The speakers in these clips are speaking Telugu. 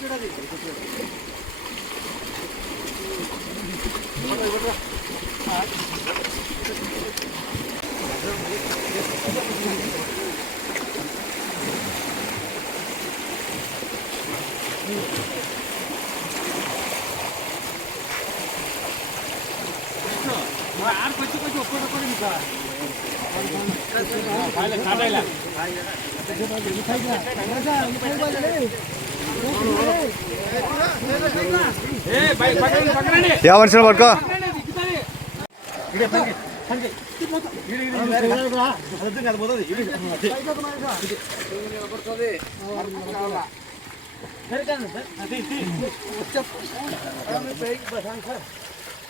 చూడాలి ಯಾವ ಮನುಷ್ಯನ ಬರ್ಕೋ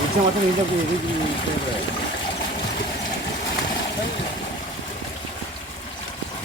ఇచ్చే మొత్తం ఏం చెప్పి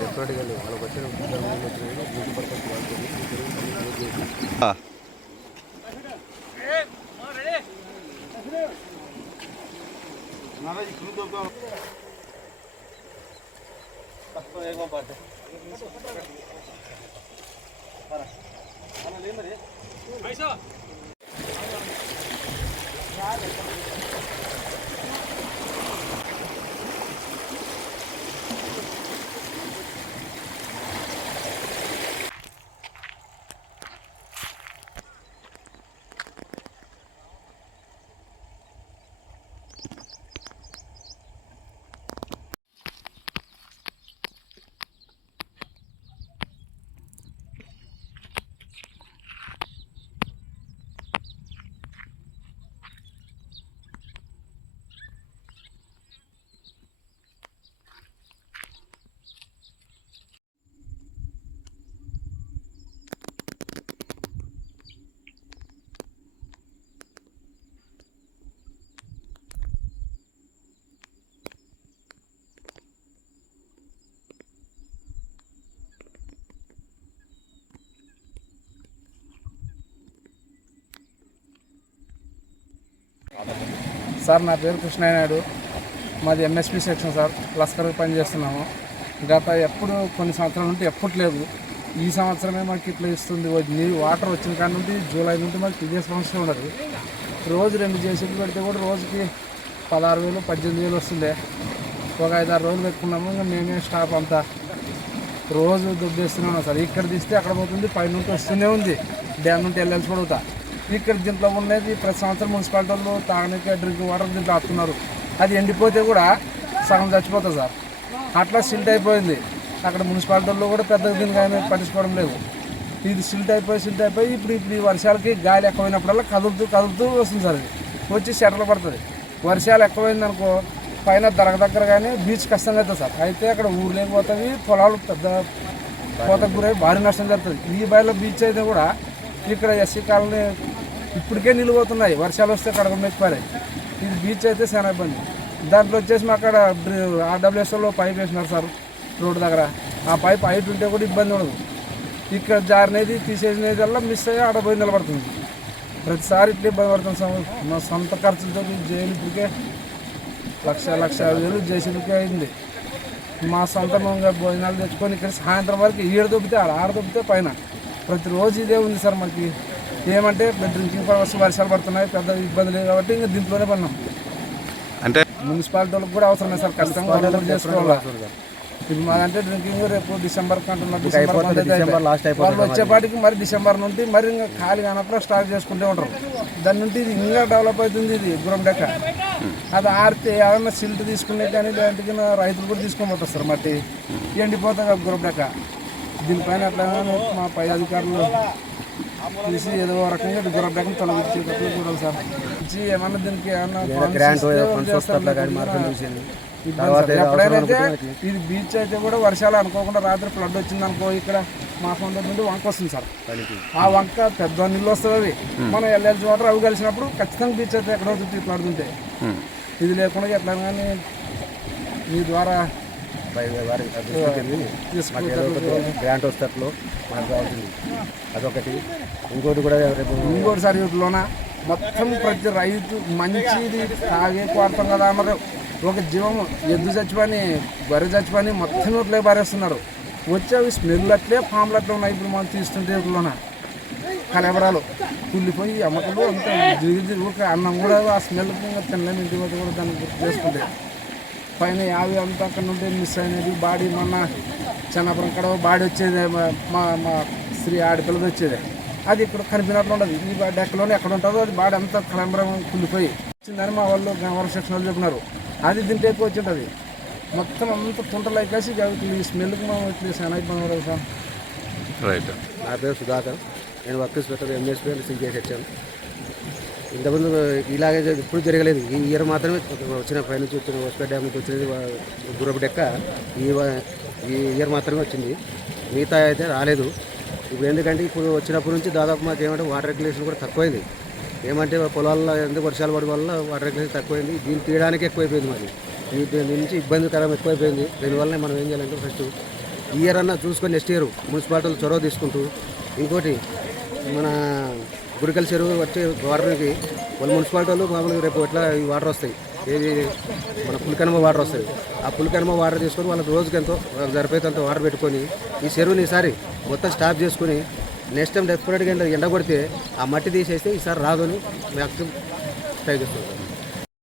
డెఫినెట్గా లేవు వాళ్ళకి వచ్చిన బ్యూటీ పర్పస్ సార్ నా పేరు కృష్ణనాయుడు మాది ఎంఎస్పి సెక్షన్ సార్. లస్కర్కి పనిచేస్తున్నాము గత ఎప్పుడు కొన్ని సంవత్సరాల నుండి ఎప్పుడు లేదు. ఈ సంవత్సరమే మాకు ఇట్లా ఇస్తుంది. నీరు వాటర్ వచ్చిన కాడ నుండి జూలై నుండి మాకు ఇదే సమస్య ఉండదు రోజు రెండు జేసీబీ పెడితే కూడా రోజుకి పదహారు వేలు పద్దెనిమిది వేలు వస్తుండే. ఒక ఐదు ఆరు రోజులు పెట్టుకున్నాము. ఇంకా మేమే స్టాఫ్ అంతా. రోజు దుబ్బేస్తున్నాము సార్. ఇక్కడ తీస్తే అక్కడ పోతుంది పై నుండి వస్తూనే ఉంది. డ్యామ్ నుండి వెళ్ళాల్సి పడుగుతా ఇక్కడ దీంట్లో ఉండేది ప్రతి సంవత్సరం మున్సిపాలిటీ వాళ్ళు తాగడానికి డ్రింక్ వాటర్ దీంట్లో ఆపుతున్నారు. అది ఎండిపోతే కూడా సగం చచ్చిపోతుంది సార్. అట్లా సిల్ట్ అయిపోయింది. అక్కడ మున్సిపాలిటీ వాళ్ళు కూడా పెద్ద దీనికి ఆయన పట్టించుకోవడం లేదు. ఇది సిల్ట్ అయిపోయి సిల్ట్ అయిపోయి ఇప్పుడు ఇప్పుడు ఈ వర్షాలకి గాలి ఎక్కువైనప్పుడల్లా కదులుతూ కదులుతూ వస్తుంది సార్ ఇది. వచ్చి సెటర్లు పడుతుంది. వర్షాలు ఎక్కువైంది అనుకో పైన దరగ దగ్గర కానీ బీచ్ కష్టంగా అవుతుంది సార్. అయితే అక్కడ ఊర్లోకి పోతుంది పొలాలు పెద్ద కోతకు గురై భారీ నష్టం జరుగుతుంది. ఈ బయలు బీచ్ అయితే కూడా ఇక్కడ ఎస్సీ కాలనీ ఇప్పటికే నిలిపోతున్నాయి వర్షాలు వస్తే కడగమెక్కిపోయాయి ఇది బీచ్ అయితే చాలా ఇబ్బంది. దాంట్లో వచ్చేసి మా అక్కడ ఆర్డబ్ల్యూఎస్లో పైప్ వేసినారు సార్ రోడ్డు దగ్గర. ఆ పైప్ హైట్ ఉంటే కూడా ఇబ్బంది ఉండదు. ఇక్కడ జారినది తీసేసినది వల్ల మిస్ అయ్యి ఆడ పోయి నిలబడుతుంది. ప్రతిసారి ఇట్లా ఇబ్బంది పడుతుంది సార్. మా సొంత ఖర్చులతో జైలు ఇప్పటికే లక్ష లక్ష వేలు జేసీబీకి అయింది. మా సొంత మంగా భోజనాలు తెచ్చుకొని ఇక్కడ సాయంత్రం వరకు ఈడ దొబ్బితే ఆడ ఆడ దొబ్బితే పైన. ప్రతిరోజు ఇదే ఉంది సార్ మనకి ఏమంటే డ్రింకింగ్ పవర్స్ వర్షాలు పడుతున్నాయి పెద్ద ఇబ్బంది లేదు కాబట్టి ఇంకా దీంట్లోనే పడినాం. అంటే మున్సిపాలిటీ వాళ్ళకి కూడా అవసరమే సార్ ఖచ్చితంగా చేసుకోవాలి. ఇప్పుడు మాదంటే డ్రింకింగ్ రేపు డిసెంబర్ వాళ్ళు వచ్చేపాటికి మరి డిసెంబర్ నుండి మరి ఇంకా ఖాళీ కానప్పుడు స్టార్ట్ చేసుకుంటూ ఉంటారు. దాని నుండి ఇది ఇంకా డెవలప్ అవుతుంది ఇది గురం డెక్క. అది ఆడితే ఏదన్నా సిల్ట్ తీసుకునే కానీ ఇలాంటికి రైతులు కూడా తీసుకొని పోతారు సార్ మట్టి. ఎండిపోతాయి కదా గురం డెక్క. దీనిపైన ఎట్లా మా పై అధికారులు తీసి ఏదో రకంగా డెక్కను తొలగించేటట్లు చూడాలి సార్. ఇచ్చి ఏమన్నా దీనికి ఏమన్నా ఇది బీచ్ అయితే కూడా వర్షాలు అనుకోకుండా రాత్రి ఫ్లడ్ వచ్చింది అనుకో ఇక్కడ మా సొంత నుండి వంక వస్తుంది సార్. ఆ వంక పెద్ద నీళ్ళు వస్తుంది. అవి మనం ఎల్ఎల్సి వాటర్ అవి కలిసినప్పుడు ఖచ్చితంగా బీచ్ అయితే ఎక్కడో ఆడుతుంటే ఇది లేకుండా ఎట్లా కానీ మీ ద్వారా వారికి గ్రాంట్ వస్తట్లో కావాల్సింది. అదొకటి. ఇంకోటి కూడా రేపు ఇంకోటి సార్ వీటిలోన మొత్తం ప్రతి రైతు మంచిది తాగే కోరతాం కదా అన్నారు. ఒక జీవం ఎద్దు చచ్చిపోయి బర్రె చచ్చిపోయి మొత్తం ఇట్లే బారేస్తున్నారు వచ్చేవి స్మెల్ అట్లే పాములు అట్లే ఉన్నాయి ఇప్పుడు మనం తీస్తుంటే వీటిలోన కలబరాలు కుళ్ళిపోయి అమ్మకలు అంతా. దిగి అన్నం కూడా ఆ స్మెల్ తినలేము ఇంటి కూడా దాన్ని గుర్తు చేసుకుంటే. పైన యావి అంతా అక్కడ నుండి మిస్ అయినది. బాడీ మొన్న చిన్నపురం కడ బాడీ వచ్చేది మా- మా మా స్త్రీ ఆడపిల్లది వచ్చేది. అది ఇక్కడ కనిపినట్లు ఉండదు. ఈ బా- డెక్కలోనే ఎక్కడ ఉంటుందో అది బాడీ అంతా కలంబరం కుళ్ళిపోయి వచ్చిందని మా వాళ్ళు గంగవరం సెక్షన్లో చెప్పినారు. అది దీంట్లో ఎక్కువ వచ్చింటుంది. మొత్తం అంతా తుంటలు ఎక్కేసి ఈ స్మెల్కి మనం ఇబ్బంది పడదు సార్. రైట్ నా పేరు సుధాకర్. నేను వర్క్ ఇన్స్పెక్టర్ ఎంఎస్పీ చేసి వచ్చాను. ఇంతకుముందు ఇలాగే ఇప్పుడు జరగలేదు. ఈ ఇయర్ మాత్రమే వచ్చిన పైన నుంచి వచ్చిన హోస్పేట్ డ్యామ్ నుంచి వచ్చినది వా- డెక్క ఈ ఈ ఇయర్ మాత్రమే వచ్చింది. మిగతా అయితే రాలేదు. ఇప్పుడు ఎందుకంటే ఇప్పుడు వచ్చినప్పటి నుంచి దాదాపు మాకు ఏమంటే వాటర్ రెగ్యులేషన్ కూడా తక్కువైంది. ఏమంటే పొలాల్లో ఎందుకు వర్షాలు పడడం వల్ల వాటర్ రెగ్యులేషన్ తక్కువైంది. దీన్ని తీయడానికి ఎక్కువైపోయింది మరి దీని నుంచి ఇబ్బందికరం ఎక్కువైపోయింది. దీనివల్ల మనం ఏం చేయాలంటే ఫస్ట్ ఈ ఇయర్ అన్నా చూసుకొని నెక్స్ట్ ఇయర్ మున్సిపాలిటీలు చొరవ తీసుకుంటూ ఇంకోటి మన గురికల చెరువు వచ్చే వాటర్కి వాళ్ళ మున్సిపాలిటీ వాళ్ళు మామూలుగా రేపు ఎట్లా ఈ వాటర్ వస్తాయి? ఏది మన పులికనమ వాటర్ వస్తాయి. ఆ పులికనమ వాటర్ తీసుకొని వాళ్ళకి రోజుకి ఎంతో వాళ్ళకి సరిపోయేంత వాటర్ పెట్టుకొని ఈ చెరువుని ఈసారి మొత్తం స్టాప్ చేసుకుని నెక్స్ట్ టైం డెఫినెట్గా ఎండ కొడితే ఆ మట్టి తీసేస్తే ఈసారి రాదు అని మ్యాక్సిమం ట్రై చేస్తున్నాం